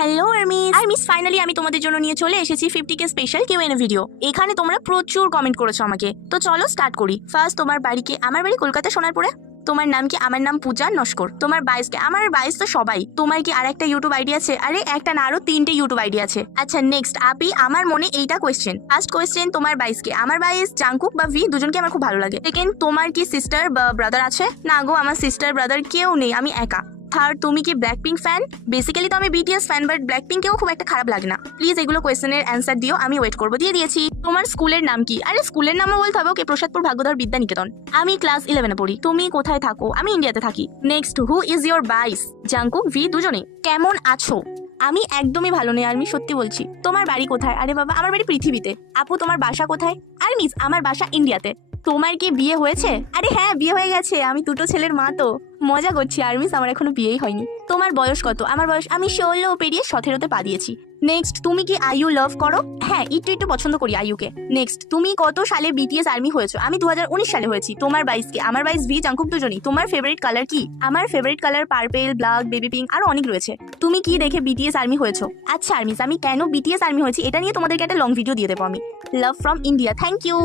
Hello armies finally আমি তোমাদের জন্য নিয়ে চলে এসেছি 50K স্পেশাল কিউএনএ ভিডিও। এখানে তোমরা প্রচুর কমেন্ট করেছো আমাকে, তো চলো স্টার্ট করি। ফার্স্ট, তোমার বাড়ি কি? আমার বাড়ি কলকাতা সোনারপুরে। তোমার নাম কি? আমার নাম পূজা নস্কর। তোমার বাইস কে? আমার বাইস তো সবাই। তোমার কি আর একটা ইউটিউব আইডি আছে? আরে একটা না, আরো 3টে ইউটিউব আইডি আছে। আচ্ছা নেক্সট আপি, আমার মনে এইটা কোয়েশ্চেন। ফার্স্ট কোয়েশ্চেন, তোমার বাইস কে? আমার বাইস জাংকুক বা ভি, দুজনকে আমার খুব ভালো লাগে। সেকেন্ড, তোমার কি সিস্টার বা ব্রাদার আছে? না গো, আমার সিস্টার ব্রাদার কেউ নেই, আমি একা। থার্ড, তুমি কি ব্ল্যাকপিঙ্ক ফ্যান? বেসিক্যালি তো আমি বিটিএস ফ্যান, বাট ব্ল্যাকপিঙ্কেও খুব একটা খারাপ লাগে না। প্লিজ এগুলো কোয়েশ্চেনের অ্যান্সার দিও, আমি ওয়েট করবো। দিয়ে দিয়েছি। তোমার স্কুলের নাম কি? আরে স্কুলের নামও বলতে হবে, ওকে, প্রসাদপুর ভাগ্যধর বিদ্যা নিকেতন। আমি ক্লাস 11-এ পড়ি। তুমি কোথায় থাকো? আমি ইন্ডিয়াতে থাকি। Next, who is your bias? Jungkook, V, দুজনে। কেমন আছো? আমি একদমই ভালো নেই আর্মি, সত্যি বলছি। তোমার বাড়ি কোথায়? আরে বাবা, আমার বাড়ি পৃথিবীতে। আপু, তোমার বাসা কোথায়? আর্মিস, আমার বাসা ইন্ডিয়াতে। তোমার কি বিয়ে হয়েছে? আরে হ্যাঁ, বিয়ে হয়ে গেছে, আমি দুটো ছেলের মা। তো মজা করছি আর্মিস, আমার এখনো বিয়েই হয়নি। তোমার বয়স কত? আমার বয়স, আমি 16 পেরিয়ে 17-তে পা দিয়েছি। নেক্সট, তুমি কি আইইউ লাভ করো? হ্যাঁ, একটু পছন্দ করি আইইউকে। নেক্সট, তুমি কত সালে বিটিএস আর্মি হয়েছো? আমি 2019 সালে হয়েছি। তোমার বাইস কে? আমার বাইস ভি, জাংকুক, দুজনই। তোমার ফেভারিট কালার কি? আমার favourite colour purple, black, baby pink, আরো অনেক রয়েছে। তুমি কি দেখে বিটিএস আর্মি হয়েছো? আচ্ছা আর্মিস, আমি কেন বিটিএস আর্মি হয়েছি এটা নিয়ে তোমাদেরকে একটা লং ভিডিও দিয়ে দেবো আমি। Love from India, thank you.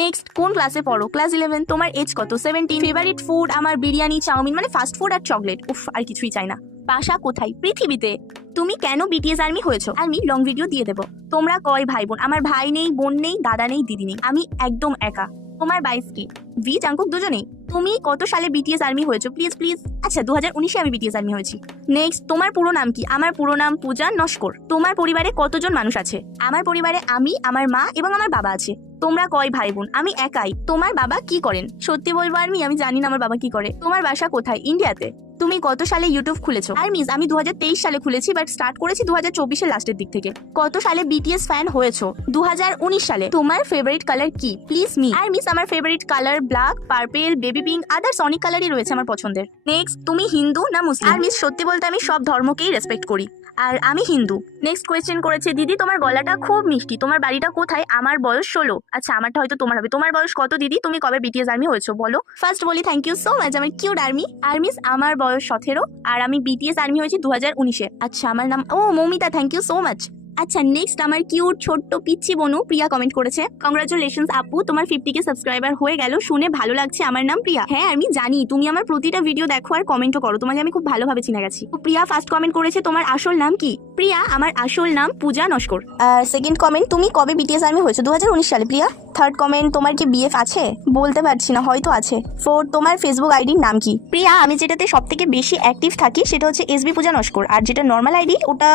Next, কোন ক্লাসে পড়ো? ক্লাস 11। তোমার এজ কত? 17। ফেভারিট ফুড আমার বিরিয়ানি, চাউমিন, মানে ফাস্ট ফুড আর চকলেট। উফ, আর কিছুই চাই না। বাসা কোথায়? পৃথিবীতে। তুমি কেন বিটিএস আর্মি হয়েছো? আমি লং ভিডিও দিয়ে দেবো। তোমরা কয় ভাই বোন? আমার ভাই নেই, বোন নেই, দাদা নেই, দিদি নেই, আমি একদম একা। তোমার বাইস কি? ভি, জাংকুক, দুজনেই। তুমি কত সালে বিটিএস আর্মি হয়েছো? প্লিজ। আচ্ছা, 2019-এ আমি বিটিএস আর্মি হয়েছি। নেক্সট, তোমার পুরো নাম কি? আমার পুরো নাম পূজা নস্কর। তোমার পরিবারে কতজন মানুষ আছে? আমার পরিবারে আমি, আমার মা এবং আমার বাবা আছে। তোমরা কয় ভাই বোন? আমি একাই। তোমার বাবা কি করেন? সত্যি বলবো আর্মি, আমি জানি না আমার বাবা কি করে। তোমার বাসা কোথায়? ইন্ডিয়াতে। তুমি কত সালে ইউটিউব খুলেছো? আর্মিস, আমি 2023 সালে খুলেছি, বাট স্টার্ট করেছি 2024-এর লাস্টের দিক থেকে। কত সালে বিটিএস ফ্যান হয়েছো? 2019 সালে। তোমার ফেভারিট কালার কি? Please me. আর্মিস, আমার favourite colour black, purple, baby pink, others অনেক কালারই রয়েছে আমার পছন্দের। নেক্সট, তুমি হিন্দু না মুসলিম? আর্মিস, সত্যি বলতে আমি সব ধর্মকেই রেসপেক্ট করি, আর আমি হিন্দু। নেক্সট কোয়েশ্চেন করেছে, দিদি তোমার গলাটা খুব মিষ্টি, তোমার বাড়িটা কোথায়? আমার বয়স 16। আচ্ছা, আমারটা হয়তো তোমার হবে। তোমার বয়স কত দিদি? তুমি কবে বিটিএস আর্মি হয়েছো বলো? ফার্স্ট বলি থ্যাংক ইউ সো মাচ, আমার কিউট আর্মি। আর্মিস, আমার বয়স 17 আর আমি বিটিএস আর্মি হয়েছি 2019-এ। আচ্ছা, আমার নাম Moumita, thank you so much. আচ্ছা নেক্সট, আমার কিউট ছোট্ট পিচ্চি বনু প্রিয়া কমেন্ট করেছে, কংগ্রাচুলেশনস আপু, তোমার 50K সাবস্ক্রাইবার হয়ে গেল, শুনে ভালো লাগছে। আমার নাম প্রিয়া। হ্যাঁ আমি জানি, তুমি আমার প্রতিটা ভিডিও দেখো আর কমেন্টও করো, তোমাকে আমি খুব ভালোভাবে চিনে গেছি। তো প্রিয়া ফার্স্ট কমেন্ট করেছে, তোমার আসল নাম কি? প্রিয়া, আমার আসল নাম পূজা নস্কর। সেকেন্ড কমেন্ট, তুমি কবে বিটিএস আর্মি হয়েছে? 2019 সালে প্রিয়া। থার্ড কমেন্ট, তোমার কি বিএফ আছে? বলতে পারছি না, হয়তো আছে। ফোর্থ, তোমার ফেসবুক আইডির নাম কি? প্রিয়া, আমি যেটাতে সব থেকে বেশি অ্যাক্টিভ থাকি সেটা হচ্ছে এসবি পূজা নস্কর, আর যেটা নর্মাল আইডি ওটা